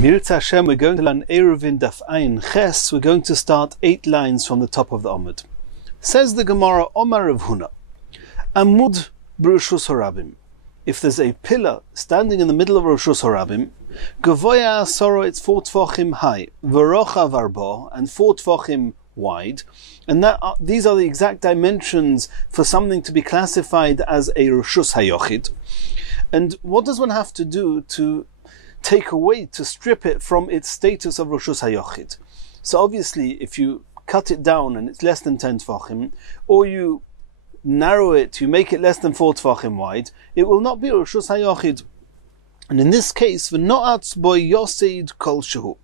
Mirza Hashem, we're going to learn Eruvin Daf Ayin Ches. We're going to start 8 lines from the top of the Amud. Says the Gemara, Omar Rav Huna, Amud b'Reshus Harabim. If there's a pillar standing in the middle of Reshus Harabim, Gavoya Asoro, it's 4 tefachim high, V'rocha Varbo, and 4 tefachim wide, and these are the exact dimensions for something to be classified as a Reshus Hayochid. And what does one have to do to take away, to strip it from its status of Reshus Hayochid? So obviously, if you cut it down and it's less than 10 tefachim, or you narrow it, you make it less than 4 tefachim wide, it will not be Reshus Hayochid. And in this case, v'no'atz bo yoseid kol shehu.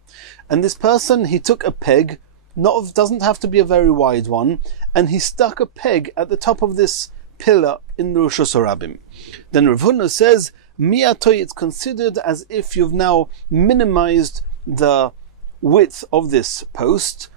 And this person, he took a peg, doesn't have to be a very wide one, and he stuck a peg at the top of this pillar in the Reshus Harabim. Then Rav Huna says, Mi'atoy, it's considered as if you've now minimized the width of this post,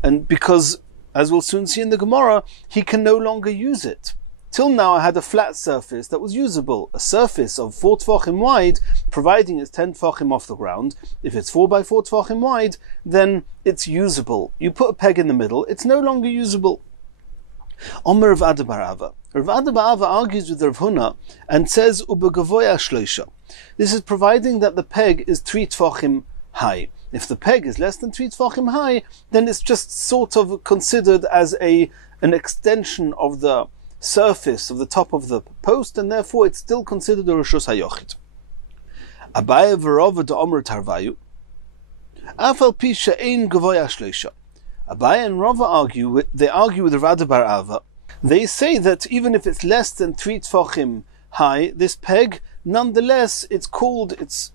and because, as we'll soon see in the Gemara, he can no longer use it. Till now I had a flat surface that was usable, a surface of 4 tefachim wide, providing it's 10 tefachim off the ground. If it's 4 by 4 tefachim wide, then it's usable. You put a peg in the middle, it's no longer usable. Omer Rav Ada bar Ava. Rav Ada bar Ava argues with Rav Huna and says, Ubegavoya shloisha. This is providing that the peg is 3 tefachim high. If the peg is less than 3 tefachim high, then it's just sort of considered as an extension of the surface of the top of the post, and therefore it's still considered a Reshus Hayochid. Abaye v'Rava d'Omer Tarvayu. Afal pi she'ein gavoya shloisha. Abaye and Rava argue with Rav Ada bar Ava. They say that even if it's less than 3 tefachim high, this peg, nonetheless,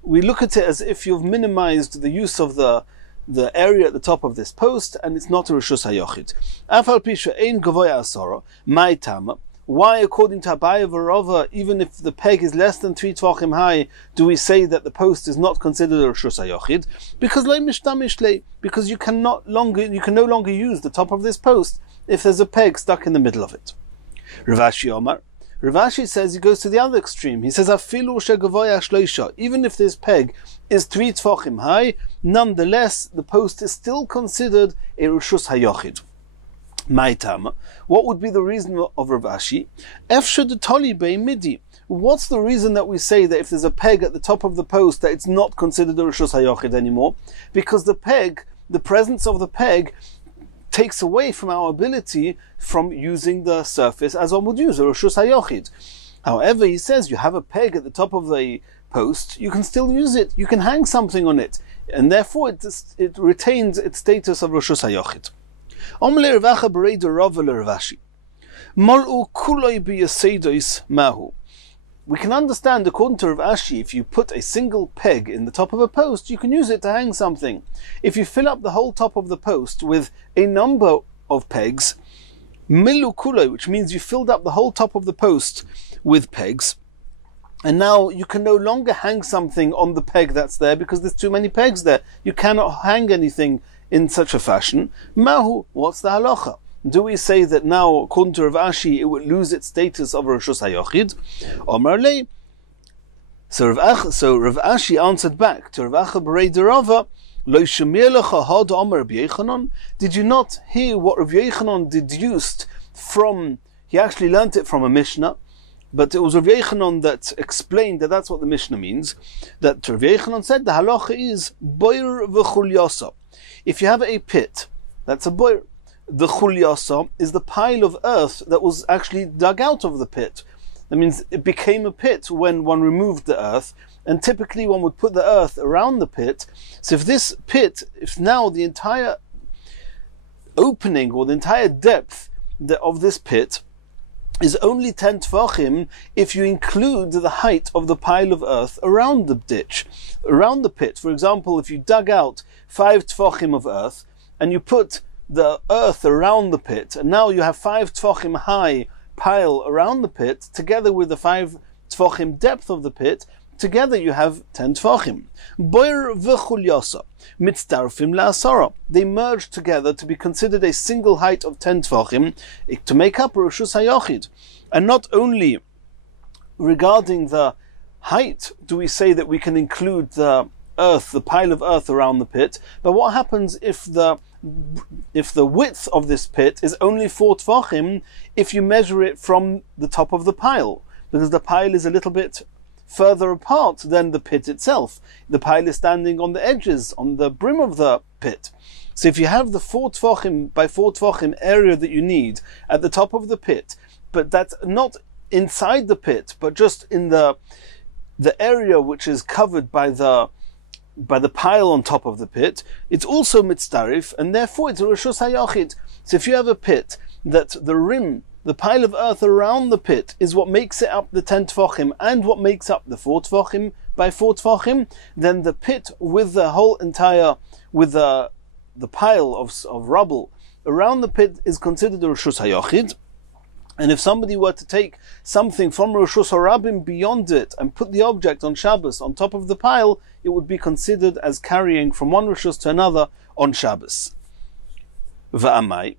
we look at it as if you've minimized the use of the area at the top of this post, and it's not a Reshus Hayochid. Afal pi she'ein gavoya asoro, mai tama. Why, according to Abaye v'Rava, even if the peg is less than 3 tefachim high, do we say that the post is not considered a Reshus Hayochid? Because lo mishtamish le, because you can no longer use the top of this post if there's a peg stuck in the middle of it. Rav Ashi Omar. Rav Ashi says, he goes to the other extreme. He says, Afilu shegavoya shloisha. Even if this peg is 3 tefachim high, nonetheless, the post is still considered a Reshus Hayochid. Ma'itama. What would be the reason of Rav Ashi? Efshe detoli bei midi. What's the reason that we say that if there's a peg at the top of the post that it's not considered a Reshus Hayochid anymore? Because the presence of the peg, takes away from our ability from using the surface as one would use a Reshus Hayochid. However, he says you have a peg at the top of the post, you can still use it, you can hang something on it, and therefore it retains its status of Reshus Hayochid. We can understand, according to Rav Ashi, if you put a single peg in the top of a post, you can use it to hang something. If you fill up the whole top of the post with a number of pegs, milu kuloi, which means you filled up the whole top of the post with pegs, and now you can no longer hang something on the peg that's there because there's too many pegs there. You cannot hang anything in such a fashion. Mahu, what's the halacha? Do we say that now, according to Rav Ashi, it would lose its status of Reshus Hayochid? Omar lei. So Rav Ashi answered back to Rav Acha b'rei derava, Lo shemir lecha had Omar Rabbi Yochanan. Did you not hear what Rabbi Yochanan deduced from? He actually learnt it from a Mishnah, but it was Rabbi Yochanan that explained that that's what the Mishnah means. That Rabbi Yochanan said the halacha is boir v'chulyasa. If you have a pit, that's a boir. The chulyasa is the pile of earth that was actually dug out of the pit. That means it became a pit when one removed the earth, and typically one would put the earth around the pit. So if now the entire opening or the entire depth of this pit is only 10 tefachim, if you include the height of the pile of earth around the ditch, around the pit. For example, if you dug out 5 tefachim of earth, and you put the earth around the pit, and now you have 5 tefachim high pile around the pit, together with the 5 tefachim depth of the pit, together you have 10 tefachim. Boir v'chulyasa mitzdarfim la'asara. They merge together to be considered a single height of 10 tefachim to make up a Reshus Hayochid. And not only regarding the height do we say that we can include the earth, the pile of earth around the pit. But what happens if the width of this pit is only 4 tvachim if you measure it from the top of the pile? Because the pile is a little bit further apart than the pit itself. The pile is standing on the edges, on the brim of the pit. So if you have the 4 tvachim by 4 tvachim area that you need at the top of the pit, but that's not inside the pit, but just in the area which is covered by the pile on top of the pit, it's also mitzdarif, and therefore it's a reshus hayachid. So if you have a pit that the rim, the pile of earth around the pit, is what makes it up the 10 tvachim and what makes up the 4 tvachim by 4 tvachim, then the pit with the whole entire, with the pile of rubble around the pit is considered a reshus hayachid. And if somebody were to take something from Reshus HaRabim beyond it and put the object on Shabbos on top of the pile, it would be considered as carrying from one Reshus to another on Shabbos. Va'amai.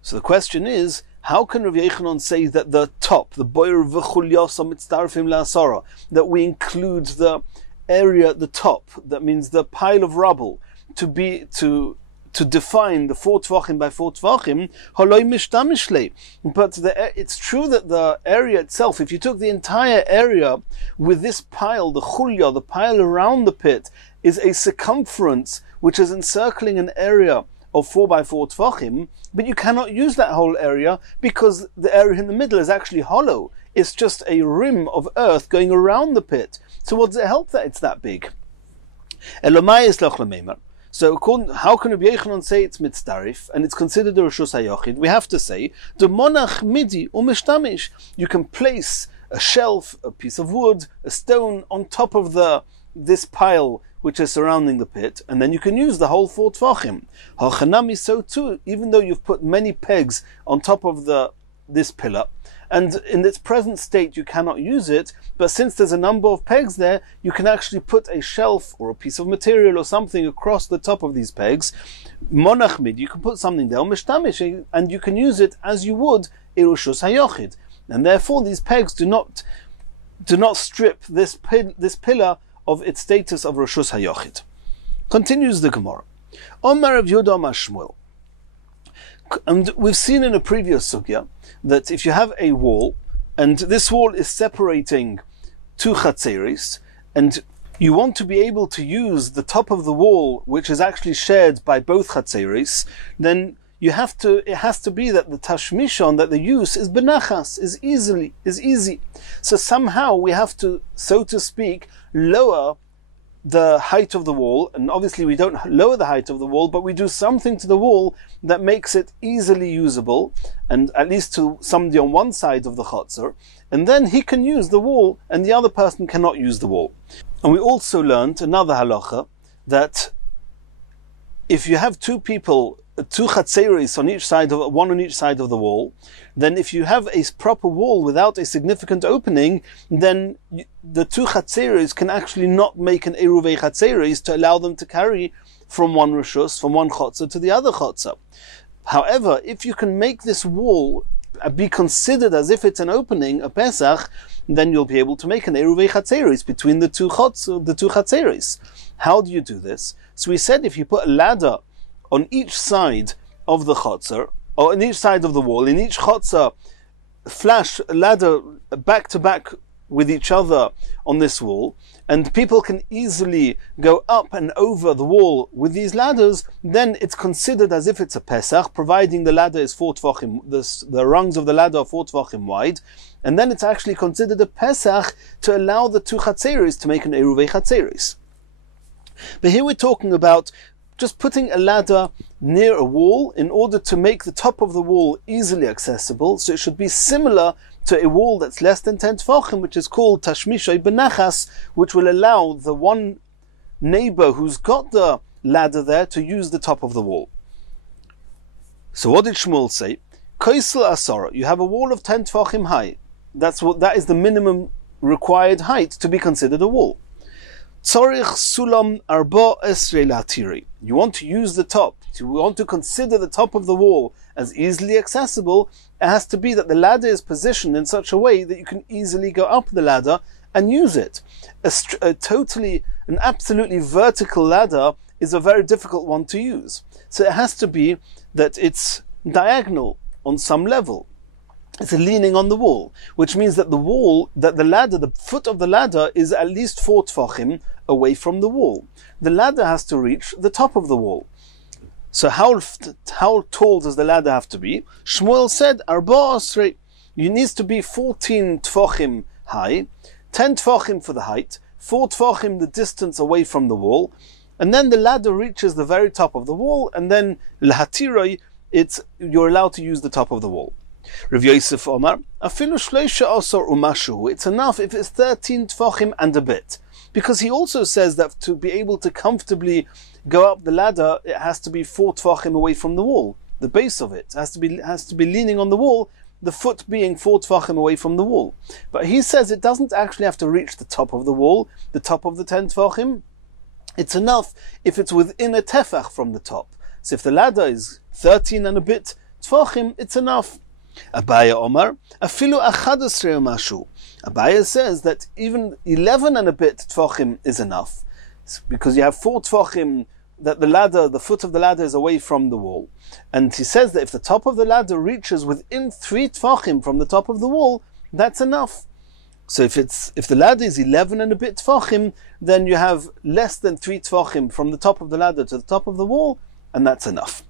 So the question is, how can Rav Yochanan say that the top, the boyer v'chulyasa mitzdarfim la'asara, that we include the area at the top, that means the pile of rubble, to define the 4 tvachim by 4 tvachim, haloi mishtamishle. But it's true that the area itself, if you took the entire area with this pile, the chulya, the pile around the pit, is a circumference which is encircling an area of 4 by 4 tvachim, but you cannot use that whole area because the area in the middle is actually hollow. It's just a rim of earth going around the pit. So what does it help that it's that big? Elomai is loch lemeimer. So how can Rabbi Yochanan say it's mitzdarif and it's considered a reshus hayachid? We have to say the monach midi u'mishtamish. You can place a shelf, a piece of wood, a stone on top of this pile which is surrounding the pit, and then you can use the whole 4 tvachim. Hachanami, so too, even though you've put many pegs on top of this pillar, and in its present state you cannot use it, but since there's a number of pegs there, you can actually put a shelf or a piece of material or something across the top of these pegs. Monachmid, you can put something there, mishtamish, and you can use it as you would a reshus hayachid. And therefore these pegs do not strip this pillar of its status of reshus hayachid. Continues the Gemara. Omar Rav Yehuda Amar Shmuel. And we've seen in a previous sugya that if you have a wall, and this wall is separating 2 chatzeris, and you want to be able to use the top of the wall, which is actually shared by both chatzeris, then it has to be that the tashmishon, that the use is benachas, is easy. So somehow we have to, so to speak, lower the height of the wall, and obviously we don't lower the height of the wall, but we do something to the wall that makes it easily usable, and at least to somebody on one side of the chotzer, and then he can use the wall, and the other person cannot use the wall. And we also learned another halacha, that if you have 2 people, 2 chatzeris on each side of one on each side of the wall, then if you have a proper wall without a significant opening, then the 2 chatzeris can actually not make an eruvei chatzeris to allow them to carry from one reshus, from one chotzer to the other chotzer. However, if you can make this wall be considered as if it's an opening, a Pesach, then you'll be able to make an eruvei chatzeris between the 2 chatzeris. How do you do this? So we said if you put a ladder on each side of the chotzer, or on each side of the wall, in each chotzer, flash a ladder back to back with each other on this wall, and people can easily go up and over the wall with these ladders, then it's considered as if it's a Pesach, providing the ladder is 4 tvachim, the rungs of the ladder are 4 tvachim wide, and then it's actually considered a Pesach to allow the 2 chatzeris to make an eruvei chatzeris. But here we're talking about just putting a ladder near a wall in order to make the top of the wall easily accessible. So it should be similar to a wall that's less than 10 tefachim, which is called tashmishay benachas, which will allow the one neighbor who's got the ladder there to use the top of the wall. So what did Shmuel say? Kaisel asara, you have a wall of 10 tefachim high. That is the minimum required height to be considered a wall. Tzorich sulam arba esrei latiri. You want to use the top. You want to consider the top of the wall as easily accessible. It has to be that the ladder is positioned in such a way that you can easily go up the ladder and use it. A totally an absolutely vertical ladder is a very difficult one to use. So it has to be that it's diagonal on some level. It's leaning on the wall, which means that the foot of the ladder is at least 4 tfachim away from the wall. The ladder has to reach the top of the wall. So how tall does the ladder have to be? Shmuel said, Arba Asrei. It needs to be 14 tfachim high, 10 tfachim for the height, 4 tfachim the distance away from the wall, and then the ladder reaches the very top of the wall, and then l'hatiroi, you're allowed to use the top of the wall. Rav Yosef Omar, afilu shleisha asar umashu. It's enough if it's 13 tfachim and a bit, because he also says that to be able to comfortably go up the ladder, it has to be 4 tfachim away from the wall. The base of it has to be leaning on the wall, the foot being 4 tfachim away from the wall. But he says it doesn't actually have to reach the top of the wall, the top of the 10 tfachim. It's enough if it's within a tefach from the top. So if the ladder is 13 and a bit tfachim, it's enough. Abaya Omar, afilu achadasrei mashu. Abaya says that even 11 and a bit tfachim is enough, because you have 4 tfachim that the foot of the ladder is away from the wall. And he says that if the top of the ladder reaches within 3 tfachim from the top of the wall, that's enough. So if the ladder is 11 and a bit tfachim, then you have less than 3 tfachim from the top of the ladder to the top of the wall, and that's enough.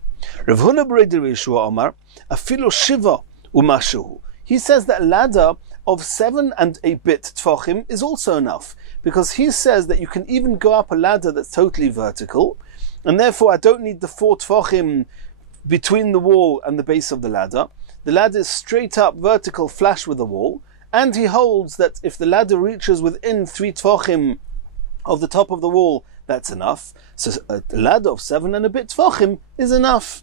Rav Huna b'Reder Yeshua Omar, afilu shiva umashu. He says that a ladder of 7 and a bit tfachim is also enough, because he says that you can even go up a ladder that's totally vertical, and therefore I don't need the 4 tfachim between the wall and the base of the ladder. The ladder is straight up vertical, flush with the wall, and he holds that if the ladder reaches within 3 tfachim of the top of the wall, that's enough. So a ladder of 7 and a bit tfachim is enough.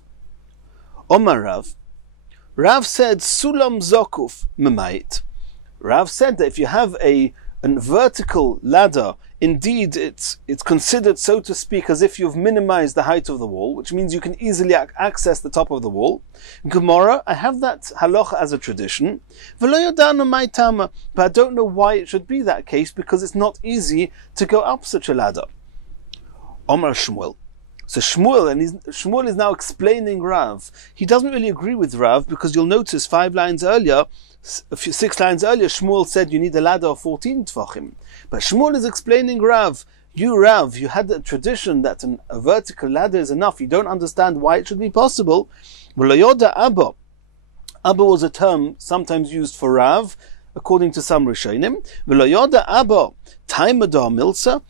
Omar Rav said, Sulam Zokuf Memait. Rav said that if you have a vertical ladder, indeed it's considered, so to speak, as if you've minimized the height of the wall, which means you can easily access the top of the wall. Gemara, I have that halacha as a tradition, but I don't know why it should be that case, because it's not easy to go up such a ladder. Omar Shmuel. So Shmuel is now explaining Rav. He doesn't really agree with Rav, because you'll notice 6 lines earlier, Shmuel said you need a ladder of 14 tfachim. But Shmuel is explaining Rav. Rav, you had a tradition that a vertical ladder is enough. You don't understand why it should be possible. Abba was a term sometimes used for Rav, according to some Rishonim. Abba, Taimadar Milsa,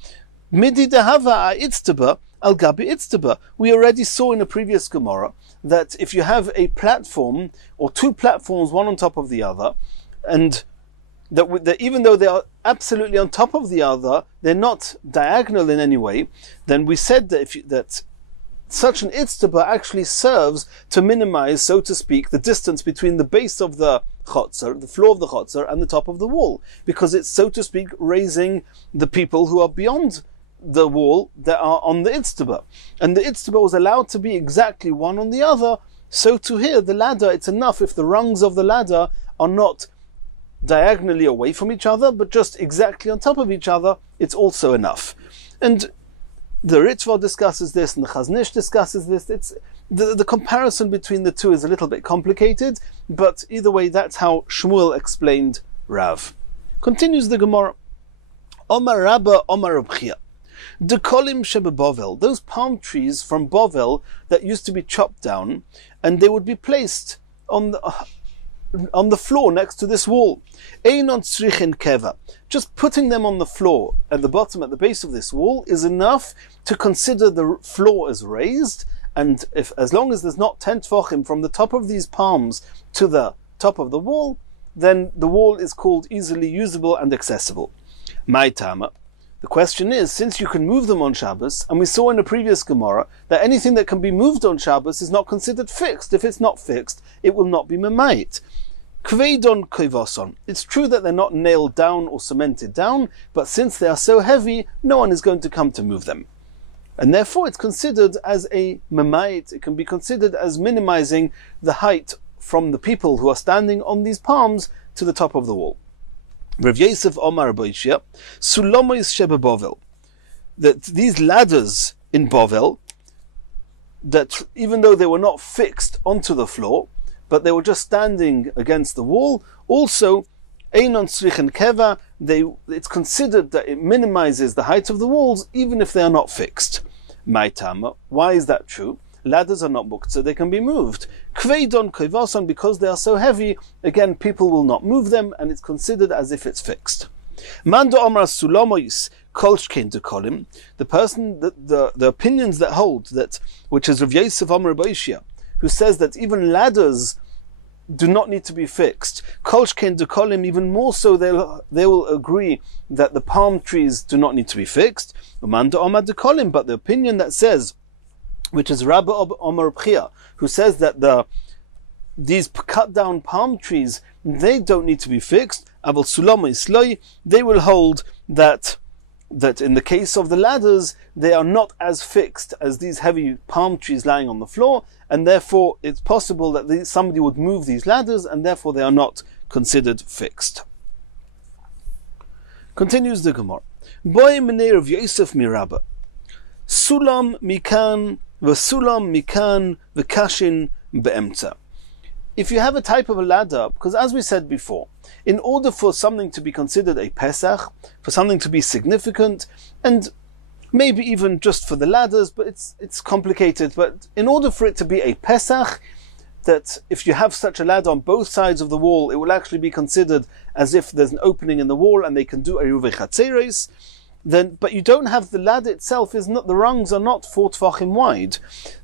Midi Dehava Itztaba, Al Gabi Itztaba. We already saw in a previous Gemara that if you have a platform or 2 platforms, one on top of the other, and that even though they are absolutely on top of the other, they're not diagonal in any way, then we said that such an itztaba actually serves to minimize, so to speak, the distance between the base of the chotzer, the floor of the chotzer, and the top of the wall, because it's, so to speak, raising the people who are beyond the wall that are on the itztaba. And the itztaba was allowed to be exactly one on the other, so to here, the ladder, it's enough if the rungs of the ladder are not diagonally away from each other, but just exactly on top of each other, it's also enough. And the Ritva discusses this, and the Chazon Ish discusses this. It's the comparison between the two is a little bit complicated, but either way, that's how Shmuel explained Rav. Continues the Gemara. Omar Rabba, Omar Reb Chia. The kolim shebe Bovel, those palm trees from Bovel that used to be chopped down, and they would be placed on the floor next to this wall. Einon tzrichin keva. Just putting them on the floor at the bottom, at the base of this wall, is enough to consider the floor as raised, and as long as there's not 10 tefachim from the top of these palms to the top of the wall, then the wall is called easily usable and accessible. My tama. The question is, since you can move them on Shabbos, and we saw in a previous Gemara that anything that can be moved on Shabbos is not considered fixed. If it's not fixed, it will not be memayit. Kveidon koivason. It's true that they're not nailed down or cemented down, but since they are so heavy, no one is going to come to move them. And therefore it's considered as a memayit. It can be considered as minimizing the height from the people who are standing on these palms to the top of the wall. Rav Yosef Omar Boishia, Sulomois Shebe Bovel. that these ladders in Bovel, that even though they were not fixed onto the floor, but they were just standing against the wall, also Einon Tzrichen Keva, it's considered that it minimizes the height of the walls even if they are not fixed. Maitama, why is that true? Ladders are not booked, so they can be moved. Kveidon Koivason, because they are so heavy, again, people will not move them, and it's considered as if it's fixed. Mando Omar Sulamois Kolshkein de Kolim, the person, the opinions that hold that, which is Rav Yosef Amar Boishia, who says that even ladders do not need to be fixed. Kolshkein de Kolim, even more so, they will agree that the palm trees do not need to be fixed. Mando Omar de Kolim, but the opinion that says, which is Rabbi Omar Bchia, who says that these cut down palm trees, they don't need to be fixed. Aval Sulama Isloi, they will hold that in the case of the ladders, they are not as fixed as these heavy palm trees lying on the floor, and therefore it's possible that somebody would move these ladders, and therefore they are not considered fixed. Continues the Gemara. Boy Menei Rav Yosef Mirabba, Sulam Mikan v'Sulam Mikan v'Kashin be'emtza. If you have a type of a ladder, because as we said before, in order for something to be considered a Pesach, for something to be significant, and maybe even just for the ladders, but it's complicated, but in order for it to be a Pesach, that if you have such a ladder on both sides of the wall, it will actually be considered as if there's an opening in the wall and they can do a Ruvei Chatzeres, then, but you don't have the ladder itself, the rungs are not 4 Tvachim wide,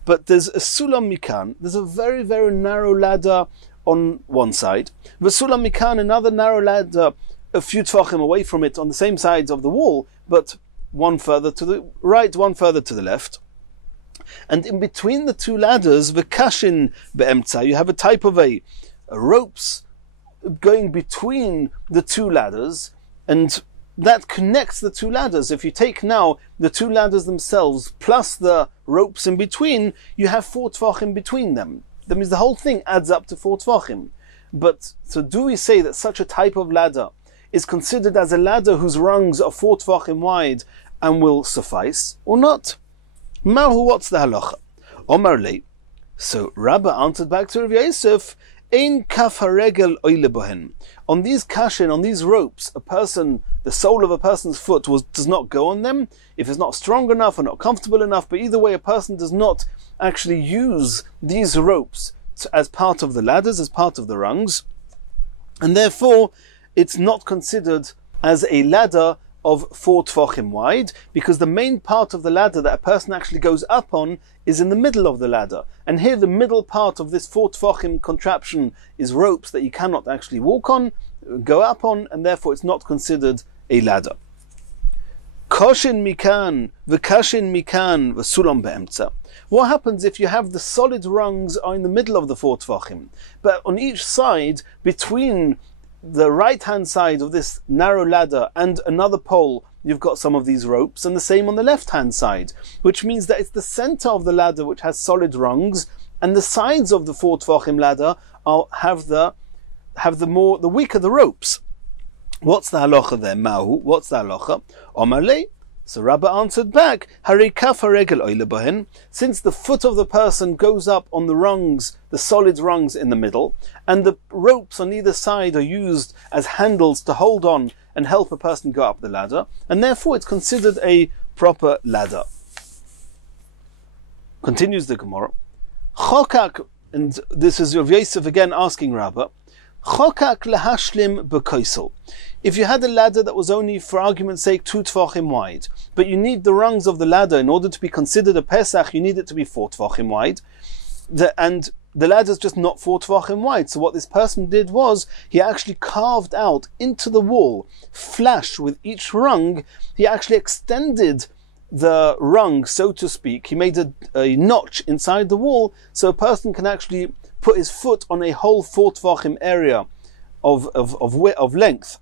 but there's a Sulam Mikan, there's a very, very narrow ladder on one side, Sulam Mikan, another narrow ladder a few Tvachim away from it on the same sides of the wall, but one further to the right, one further to the left. And in between the two ladders, V'Kashin be'emtza, you have a type of a ropes going between the two ladders, and that connects the two ladders. If you take now the two ladders themselves plus the ropes in between, you have 4 Tvachim between them. That means the whole thing adds up to 4 Tvachim. But so do we say that such a type of ladder is considered as a ladder whose rungs are 4 Tvachim wide and will suffice, or not? Mahu, what's the halacha? Omar lei. So Rabbah answered back to Rav Yosef, Ein kaf haregel oile bohen. On these kashin, on these ropes, the sole of a person's foot does not go on them if it's not strong enough or not comfortable enough, but either way a person does not actually use these ropes as part of the ladders, as part of the rungs, and therefore it's not considered as a ladder of 4 Tvachim wide, because the main part of the ladder that a person actually goes up on is in the middle of the ladder. And here the middle part of this 4 Tvachim contraption is ropes that you cannot actually walk on, go up on, and therefore it's not considered a ladder. Koshin mikan, v'kashin mikan, v'sulam be'emtza. What happens if you have the solid rungs are in the middle of the 4 Tvachim, but on each side, between the right-hand side of this narrow ladder and another pole, you've got some of these ropes, and the same on the left-hand side, which means that it's the center of the ladder which has solid rungs, and the sides of the 4 Tvachim ladder have the weaker the ropes. What's the halacha there, Mahu? What's the halacha? Omar lei. So Rabbah answered back, Hari kaf haregel oile bohen, since the foot of the person goes up on the rungs, the solid rungs in the middle, and the ropes on either side are used as handles to hold on and help a person go up the ladder, and therefore it's considered a proper ladder. Continues the Gemara. Chokak, and this is Rav Yosef again asking Rabbah, Chokak lahashlim b'koisel. If you had a ladder that was only, for argument's sake, 2 Tvachim wide, but you need the rungs of the ladder in order to be considered a Pesach, you need it to be 4 Tvachim wide, and the ladder is just not 4 Tvachim wide. So what this person did was, he actually carved out into the wall, flash with each rung, he actually extended the rung, so to speak. He made a notch inside the wall, so a person can actually put his foot on a whole 4 Tvachim area of length,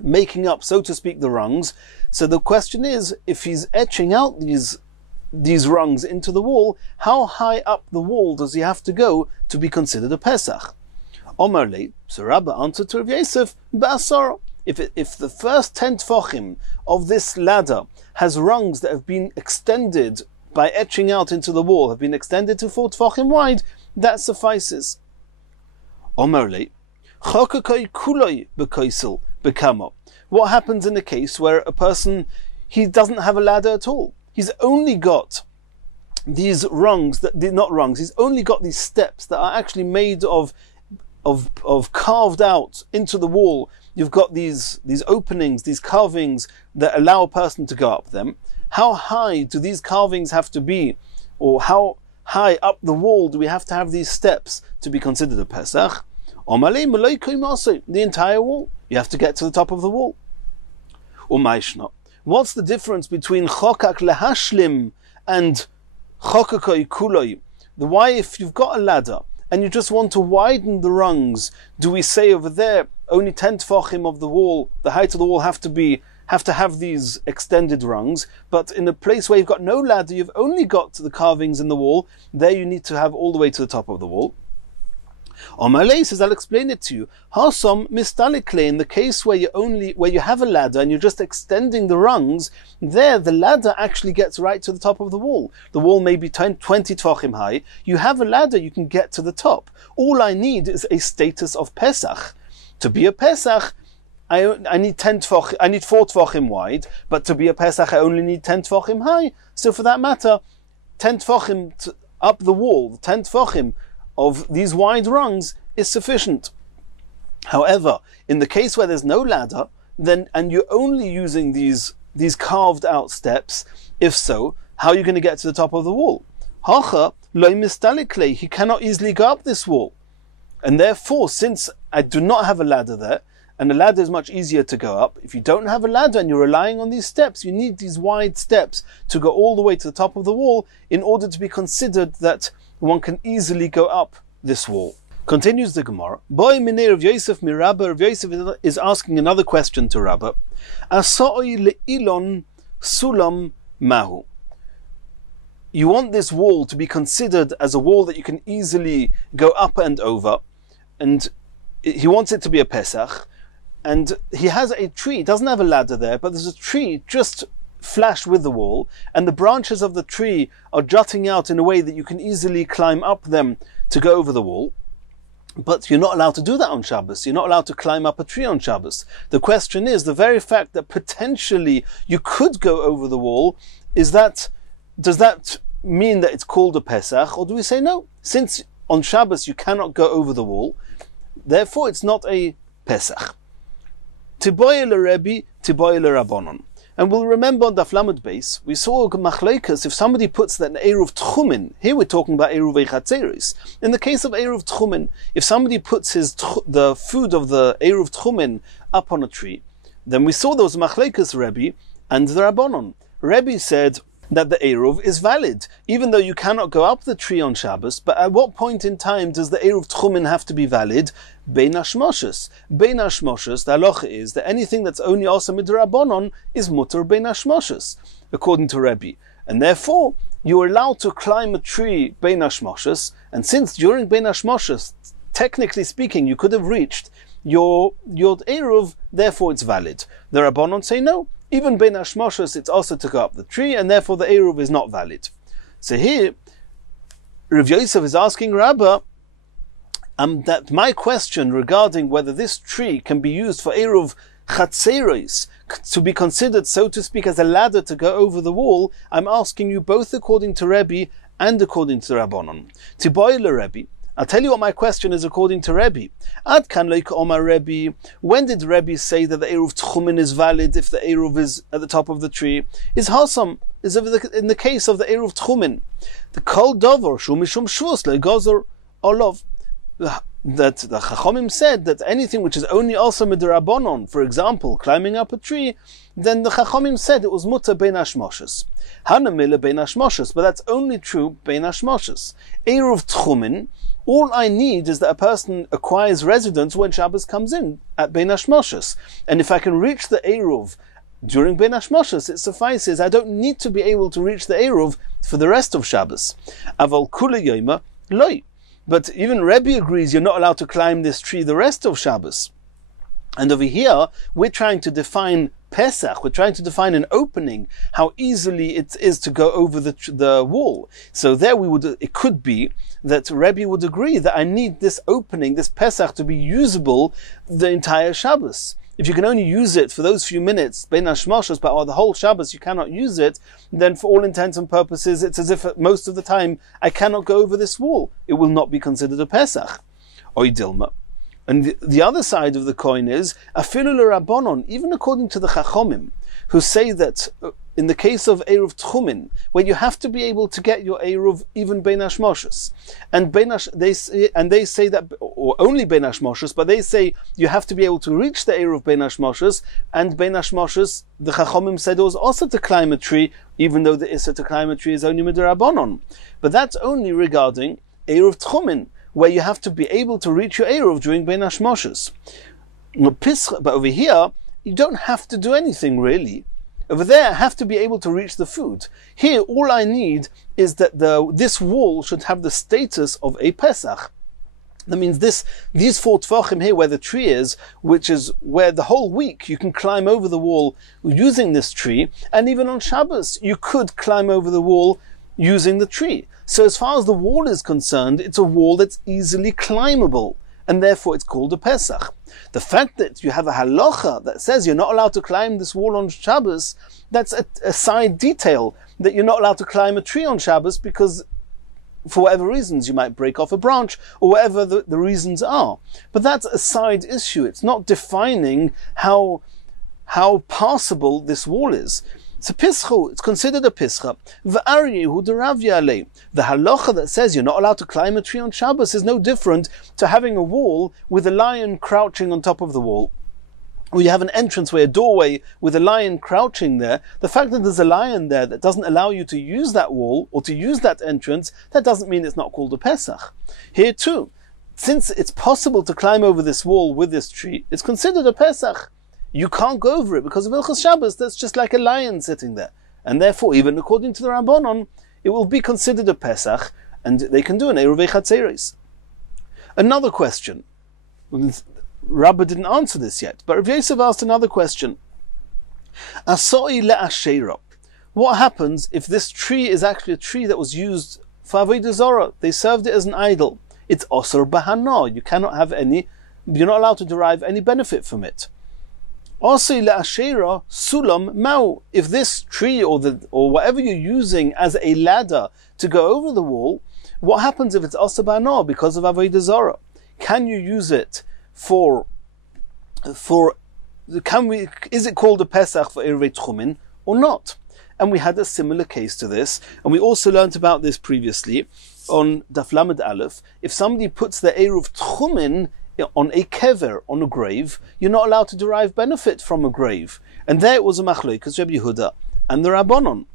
making up, so to speak, the rungs. So the question is, if he's etching out these rungs into the wall, how high up the wall does he have to go to be considered a Pesach? Omar lei. So Rabbah answered to Rav Yosef, Ba'asar. if the first 10 tefachim of this ladder has rungs that have been extended by etching out into the wall, have been extended to 4 tefachim wide, that suffices. Omerli, chokakai kuloi bekoisel bekamo. What happens in a case where a person, he doesn't have a ladder at all? He's only got these rungs, he's only got these steps that are actually made of carved out into the wall. You've got these openings, these carvings that allow a person to go up them. How high do these carvings have to be? Or how high up the wall do we have to have these steps to be considered a Pesach? The entire wall. You have to get to the top of the wall. What's the difference between chokak lehashlim and chokakoi kuloi? Why, if you've got a ladder and you just want to widen the rungs, do we say over there only 10 tefachim of the wall, the height of the wall have to have these extended rungs, but in a place where you've got no ladder, you've only got the carvings in the wall, there you need to have all the way to the top of the wall? Omalei says, I'll explain it to you. Hasom mistalikle, in the case where you have a ladder and you're just extending the rungs, there the ladder actually gets right to the top of the wall. The wall may be 20 tefachim high. You have a ladder, you can get to the top. All I need is a status of Pesach. To be a Pesach, I need 4 tefachim wide, but to be a Pesach, I only need 10 tefachim high. So for that matter, 10 tefachim up the wall, 10 tefachim of these wide rungs is sufficient. However, in the case where there's no ladder, and you're only using these carved out steps, if so, how are you going to get to the top of the wall? Hacha loy mistalikle, he cannot easily go up this wall. And therefore, since I do not have a ladder there, and the ladder is much easier to go up, if you don't have a ladder and you're relying on these steps, you need these wide steps to go all the way to the top of the wall in order to be considered that one can easily go up this wall. Continues the Gemara. Boy Minei Rav Yosef Mirabba. Rav Yosef is asking another question to Rabba. Asoi le'ilon sulam mahu. You want this wall to be considered as a wall that you can easily go up and over, and he wants it to be a Pesach, and he has a tree. He doesn't have a ladder there, but there's a tree just flash with the wall, and the branches of the tree are jutting out in a way that you can easily climb up them to go over the wall. But you're not allowed to do that on Shabbos. You're not allowed to climb up a tree on Shabbos. The question is, the very fact that potentially you could go over the wall, does that mean that it's called a Pesach? Or do we say no? Since on Shabbos you cannot go over the wall, therefore it's not a Pesach. Tiboye l'Rebbe, tiboye l'Rabbanon. And we'll remember on Daf Lamed Beis, we saw Machlokes, if somebody puts that in Eruv Tchumen, here we're talking about Eruv Chatzeris. In the case of Eruv Tchumen, if somebody puts the food of the Eruv Tchumen up on a tree, then we saw those Machlokes Rebbe and the Rabbanon. Rebbe said that the Eruv is valid, even though you cannot go up the tree on Shabbos, but at what point in time does the Eruv Tchumen have to be valid? Bein Hashmoshes. Bein Hashmoshes, the halacha is that anything that's only also midrabanon is mutter bein Hashmoshes, according to Rebbe. And therefore, you're allowed to climb a tree bein Hashmoshes, and since during bein Hashmoshes, technically speaking, you could have reached your Eruv, therefore it's valid. The Rabbanon say no. Even bein Hashmoshes, it's also to go up the tree, and therefore the Eruv is not valid. So here, Rav Yosef is asking Rabbah that my question regarding whether this tree can be used for Eruv Chatzeros, to be considered, so to speak, as a ladder to go over the wall, I'm asking you both according to Rebbe and according to Rabbanon. Tiboy Rebbe. I'll tell you what my question is according to Rebbe. Ad kan loik omar Rebbe. When did Rebbe say that the Eruv Tchumen is valid if the Eruv is at the top of the tree? Is Hasam, is in the case of the Eruv Tchumen. The Kol Dover, Shu Mishum Shvus, Le'gozer Olov. That the Chachomim said that anything which is only also midrabanon, for example, climbing up a tree, then the Chachomim said it was mutter bein Hashmoshes. Hanamila bein Hashmoshes, but that's only true bein Hashmoshes. Eruv Tchumen, all I need is that a person acquires residence when Shabbos comes in at bein Hashmoshes. And if I can reach the Eruv during bein Hashmoshes, it suffices. I don't need to be able to reach the Eruv for the rest of Shabbos. Aval kula yoyma loy. But even Rebbe agrees you're not allowed to climb this tree the rest of Shabbos. And over here, we're trying to define Pesach, we're trying to define an opening, how easily it is to go over the wall. So there it could be that Rebbe would agree that I need this opening, this Pesach, to be usable the entire Shabbos. If you can only use it for those few minutes, Bein HaShmashos, but the whole Shabbos you cannot use it, then for all intents and purposes, it's as if most of the time I cannot go over this wall. It will not be considered a Pesach. Oy Dilma. And the other side of the coin is, afilu l'Rabbanon, even according to the Chachomim, who say that in the case of Eruv Tchumin, where you have to be able to get your Eruv even Bein HaShmashos, and they say that, or only Bein HaShmashos, but they say you have to be able to reach the Eruv Bein HaShmashos, and Bein HaShmashos, the Chachomim said it was also to climb a tree, even though the Issa to climb a tree is only Midrabanon. But that's only regarding Eruv Tchumin, where you have to be able to reach your Eruv during Bein HaShmashos. But over here, you don't have to do anything really. Over there, I have to be able to reach the food. Here, all I need is that this wall should have the status of a Pesach. That means these 4 Tvachim here, where the tree is, which is where the whole week you can climb over the wall using this tree, and even on Shabbos, you could climb over the wall using the tree. So as far as the wall is concerned, it's a wall that's easily climbable, and therefore it's called a Pesach. The fact that you have a halacha that says you're not allowed to climb this wall on Shabbos, that's a side detail, that you're not allowed to climb a tree on Shabbos because for whatever reasons you might break off a branch, or whatever the reasons are. But that's a side issue. It's not defining how passable this wall is. It's a pischa, it's considered a pischa. The halacha that says you're not allowed to climb a tree on Shabbos is no different to having a wall with a lion crouching on top of the wall. Or you have an entranceway, a doorway with a lion crouching there. The fact that there's a lion there that doesn't allow you to use that wall or to use that entrance, that doesn't mean it's not called a Pesach. Here too, since it's possible to climb over this wall with this tree, it's considered a Pesach. You can't go over it because of Hilchos Shabbos. That's just like a lion sitting there. And therefore, even according to the Rabbanon, it will be considered a Pesach, and they can do an Eruv Chatzeres. Another question. Rabbah didn't answer this yet, but Rav Yosef asked another question. Asoi le'ashera. What happens if this tree is actually a tree that was used for Avodah Zarah? They served it as an idol. It's osur bahana. You cannot have you're not allowed to derive any benefit from it. Asoi le'ashera sulam mau. If this tree or whatever you're using as a ladder to go over the wall, what happens if it's osur bahana because of Avodah Zarah? Can you use it is it called a Pesach for Eruv Tchumin or not? And we had a similar case to this, and we also learnt about this previously on Daf Lamed Aleph. If somebody puts the Eruv Tchumin on a kever, on a grave, you're not allowed to derive benefit from a grave. And there it was a machlokes Rabbi Yehuda and the Rabbanon.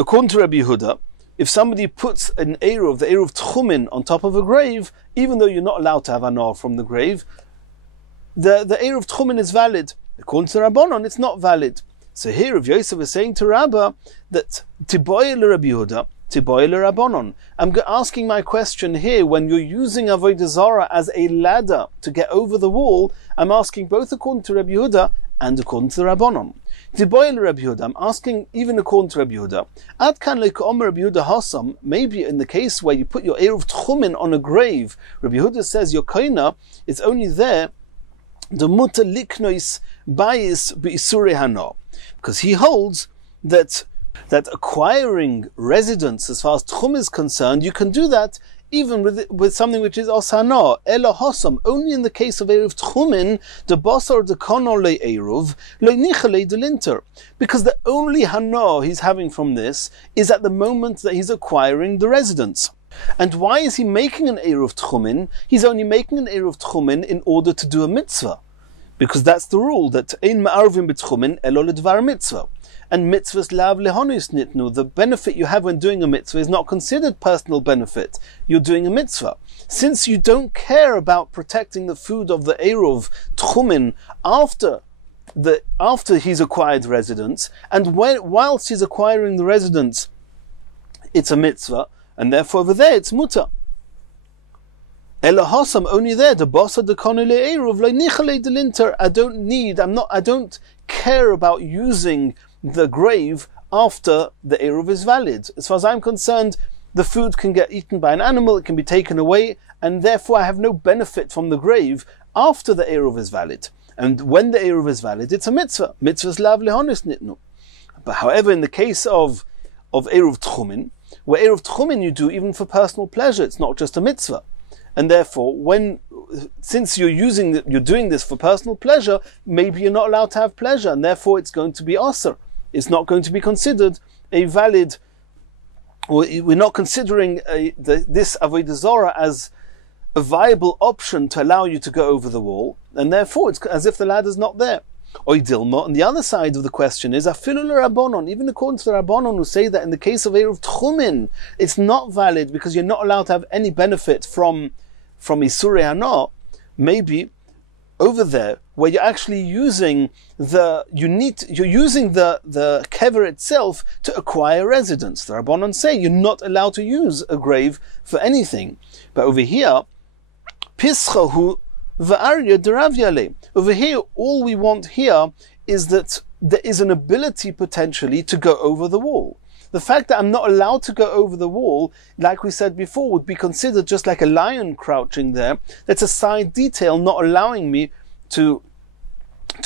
According to Rabbi Yehuda, if somebody puts the Eruv Tchumin on top of a grave, even though you're not allowed to have anar from the grave, the Eruv Tchumin is valid. According to Rabbanon, it's not valid. So here Rav Yosef is saying to Rabbah that Tiboy Rabbi Yehuda, Tiboy Rabbanon. I'm asking my question here, when you're using Avodah Zarah as a ladder to get over the wall, I'm asking both according to Rabbi Yehuda and according to the Rabbanon. I'm asking even according to Rabbi Yehuda. Ad kan le'ka'omer Rabbi Yehuda hasam. Maybe in the case where you put your Eruv Tchumin on a grave, Rabbi Yehuda says your koina is only there the muta liknois bayis be'isure hana, because he holds that acquiring residence as far as Tchum is concerned, you can do that even with something which is osana, ela hosam, only in the case of Eruv Tchumin, the basar the kono le Eruv, le nichale delinter. Because the only hana he's having from this is at the moment that he's acquiring the residence. And why is he making an Eruv Tchumin? He's only making an Eruv Tchumin in order to do a mitzvah. Because that's the rule, that ein ma'arvim b'tchumin elo ledvar mitzvah. And mitzvahs lav lehonis nitnu. The benefit you have when doing a mitzvah is not considered personal benefit. You're doing a mitzvah. Since you don't care about protecting the food of the Eruv Tchumin after he's acquired residence, and whilst he's acquiring the residence, it's a mitzvah, and therefore over there it's muta. Elahosam only there the boss of the konele eruv like nichale delinter. I don't care about using the grave after the eruv is valid. As far as I'm concerned, the food can get eaten by an animal, it can be taken away, and therefore I have no benefit from the grave after the eruv is valid. And when the eruv is valid, it's a mitzvah. Mitzvah's lav lehonis nitnu. But however, in the case of eruv tchumin, where eruv tchumin you do even for personal pleasure, it's not just a mitzvah. And therefore, since you're doing this for personal pleasure, maybe you're not allowed to have pleasure, and therefore it's going to be aser. It's not going to be considered a valid. We're not considering this avodah zarah as a viable option to allow you to go over the wall, and therefore it's as if the ladder's not there. Oidilma, on the other side of the question is afilu l'Rabbanon, even according to the Rabbanon who say that in the case of eruv tchumin, it's not valid because you're not allowed to have any benefit from isurei hana. Maybe over there where you're actually using the kever itself to acquire residence. The Rabbanon say you're not allowed to use a grave for anything. But over here, pischahu v'arya deravyale. Over here, all we want here is that there is an ability potentially to go over the wall. The fact that I'm not allowed to go over the wall, like we said before, would be considered just like a lion crouching there. That's a side detail not allowing me to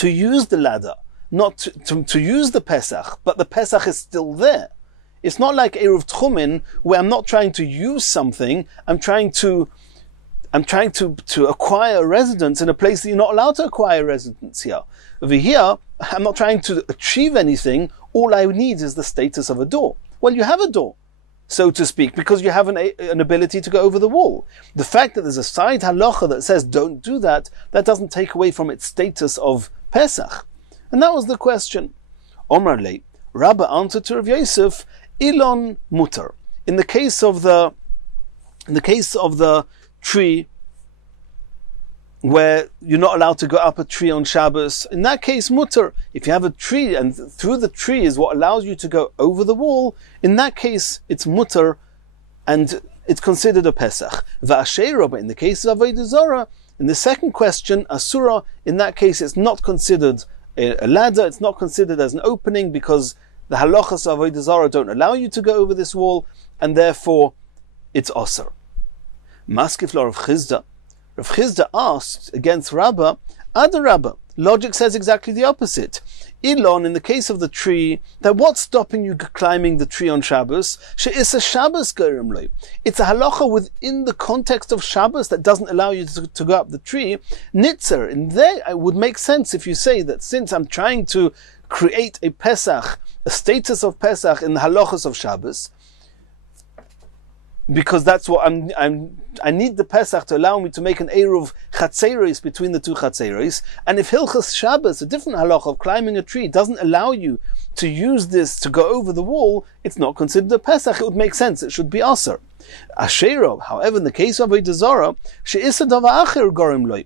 use the ladder, not to use the Pesach, but the Pesach is still there. It's not like eruv tchumin where I'm not trying to use something, I'm trying to acquire a residence in a place that you're not allowed to acquire residence here. Over here, I'm not trying to achieve anything, all I need is the status of a door. Well, you have a door, so to speak, because you have an ability to go over the wall. The fact that there's a side halacha that says don't do that, that doesn't take away from its status of Pesach. And that was the question. Omar le, Rabba answered to Rav Yosef, Ilon mutar. In the case of the tree where you're not allowed to go up a tree on Shabbos, in that case mutar. If you have a tree and through the tree is what allows you to go over the wall, in that case it's mutar and it's considered a Pesach. Va'asheira, but in the case of avodah zarah, in the second question, asura, in that case it's not considered a ladder, it's not considered as an opening because the halachas of avodah zarah don't allow you to go over this wall, and therefore it's osir. Maskif lo Rav Chizda. Rav Chizda asked against Rabbah, Ada Rabbah. Logic says exactly the opposite. Ilon, in the case of the tree, that what's stopping you climbing the tree on Shabbos? She'is a Shabbos gerim lo. It's a halacha within the context of Shabbos that doesn't allow you to go up the tree. Nitzer, in there it would make sense if you say that since I'm trying to create a Pesach, a status of Pesach in the halachas of Shabbos, because that's what I need the Pesach to allow me to make an eruv chatzeros between the two chatzeros. And if Hilchas Shabbos, a different halacha of climbing a tree, doesn't allow you to use this to go over the wall, it's not considered a Pesach. It would make sense. It should be aser. Ashero, however, in the case of avodah zarah, she'isa davar acher gorim loy.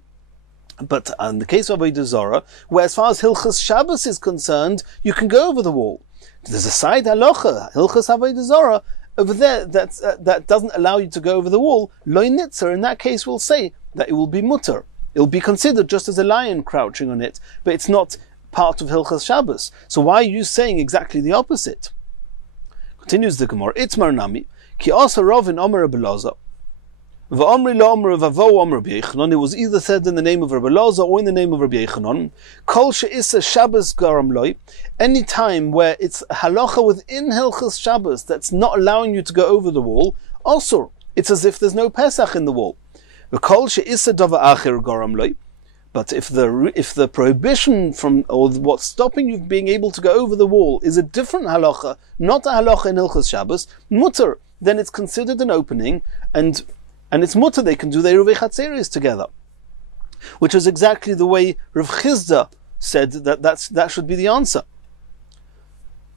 But in the case of avodah zarah, where as far as Hilchas Shabbos is concerned, you can go over the wall. There's a side halacha, Hilchas avodah zarah, over there, that doesn't allow you to go over the wall. Loy nitzer, in that case, we'll say that it will be mutter. It will be considered just as a lion crouching on it, but it's not part of Hilchas Shabbos. So why are you saying exactly the opposite? Continues the Gemara. Itmar nami ki asa rovin omer Rabbi V'omri lo omer v'avo omer Rabbi Yechanan. It was either said in the name of Rabbi Elazar or in the name of Rabbi Yechanan. Kol she'isa Shabbos garam loy. Any time where it's halacha within Hilchas Shabbos that's not allowing you to go over the wall, also it's as if there's no Pesach in the wall. V'kol she'isa davar acher garam loy. But if the prohibition from, or what's stopping you being able to go over the wall is a different halacha, not a halacha in Hilchas Shabbos, mutter, then it's considered an opening, and it's mutter, they can do their Ruvei Chatzeris together. Which is exactly the way Rav Chizda said that should be the answer.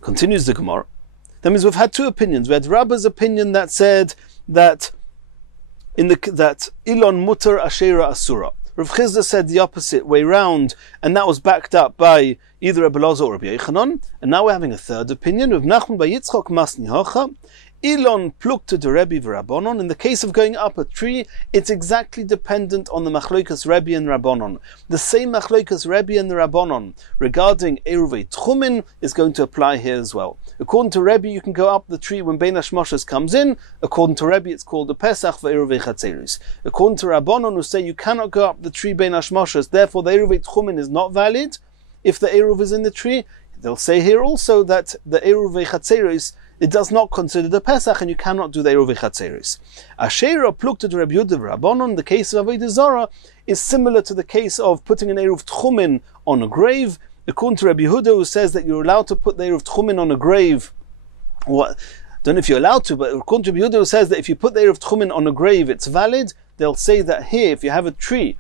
Continues the Gemara. That means we've had two opinions. We had Rabbah's opinion that said that Ilon mutter ashera asura. Rav Chizda said the opposite way round, and that was backed up by either Rabbi Elazar or Rabbi Yechanan. And now we're having a third opinion. Rav Nachman bar Yitzchok masni hocha Ilon plukta de Rebbe v'Rabbanon. In the case of going up a tree, it's exactly dependent on the machlokas Rebbe and Rabbanon. The same machlokas Rebbe and the Rabbanon regarding Eruvei Tchumin is going to apply here as well. According to Rebbe, you can go up the tree when Bein Hashmoshes comes in. According to Rebbe, it's called the Pesach v'Eruvei Chatzeris. According to Rabbanon, who say you cannot go up the tree Bein Hashmoshes, therefore the Eruvei Tchumin is not valid if the Eruv is in the tree. They'll say here also that the Eruvei Chatzeris, it does not consider the Pesach, and you cannot do the Eruvei Chatzeris. Asherah plukta de Rabbi Yehuda v'Rabbanon, the case of Avodah Zarah, is similar to the case of putting an Eruv Tchumin on a grave. According to Rabbi Yehuda, who says that you're allowed to put the Eruv Tchumin on a grave, I don't know if you're allowed to, but according to Rabbi Yehuda, who says that if you put the Eruv Tchumin on a grave, it's valid, they'll say that here, if you have a tree,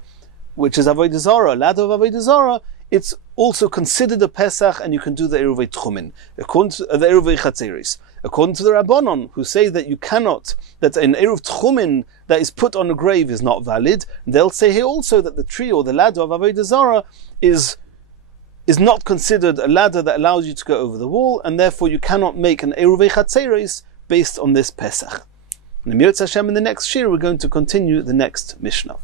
which is Avodah Zarah, a ladder of Avodah Zarah, it's also considered a Pesach, and you can do the Eruvei Tchumin, according to the Eruvei Chatzeris. According to the Rabbanon, who say that you cannot, that an Eruv Tchumin that is put on a grave is not valid, they'll say here also that the tree or the ladder of Avodah Zarah is not considered a ladder that allows you to go over the wall, and therefore you cannot make an Eruvei Chatzeris based on this Pesach. In the Mitzvah Hashem, in the next Shir, we're going to continue the next Mishnah.